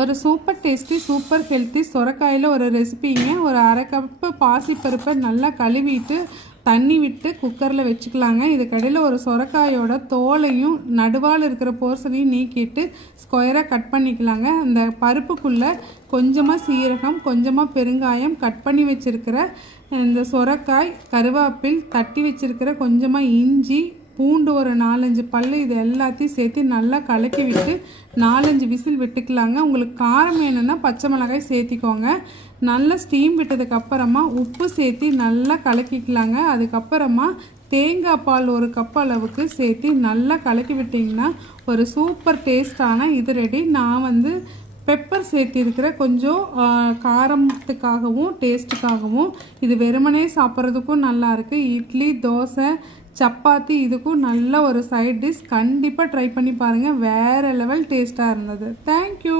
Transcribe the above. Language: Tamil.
ஒரு சூப்பர் டேஸ்டி சூப்பர் ஹெல்த்தி சுரைக்காயில் ஒரு ரெசிபிங்க. ஒரு அரை கப்பு பாசிப்பருப்பை நல்லா கழுவிட்டு தண்ணி விட்டு குக்கரில் வச்சுக்கலாங்க. இதுக்கடையில் ஒரு சுரைக்காயோட தோலையும் நடுவால் இருக்கிற போர்ஷனையும் நீக்கிட்டு ஸ்கொயராக கட் பண்ணிக்கலாங்க. அந்த பருப்புக்குள்ளே கொஞ்சமாக சீரகம், கொஞ்சமாக பெருங்காயம், கட் பண்ணி வச்சுருக்கிற இந்த சுரைக்காய், கருவேப்பில், தட்டி வச்சுருக்கிற கொஞ்சமாக இஞ்சி, பூண்டு ஒரு 4-5 பல், இது எல்லாத்தையும் சேர்த்து நல்லா கலக்கி விட்டு 4-5 விசில் விட்டுக்கலாங்க. உங்களுக்கு காரம் வேணும்னா பச்சை மிளகாய் சேர்த்திக்கோங்க. நல்லா ஸ்டீம் விட்டதுக்கப்புறமா உப்பு சேர்த்து நல்லா கலக்கிக்கலாங்க. அதுக்கப்புறமா தேங்காய் பால் ஒரு கப் அளவுக்கு சேர்த்து நல்லா கலக்கி விட்டிங்கன்னா ஒரு சூப்பர் டேஸ்டான இது ரெடி. நான் பெப்பர் சேர்த்திருக்கிற கொஞ்சம் காரத்துக்காகவும் டேஸ்ட்டுக்காகவும். இது வெறுமனே சாப்பிட்றதுக்கும் நல்லாயிருக்கு. இட்லி, தோசை, சப்பாத்தி இதுக்கும் நல்ல ஒரு சைட் டிஷ். கண்டிப்பாக ட்ரை பண்ணி பாருங்கள். வேறு லெவல் டேஸ்ட்டாக இருந்தது. தேங்க்யூ.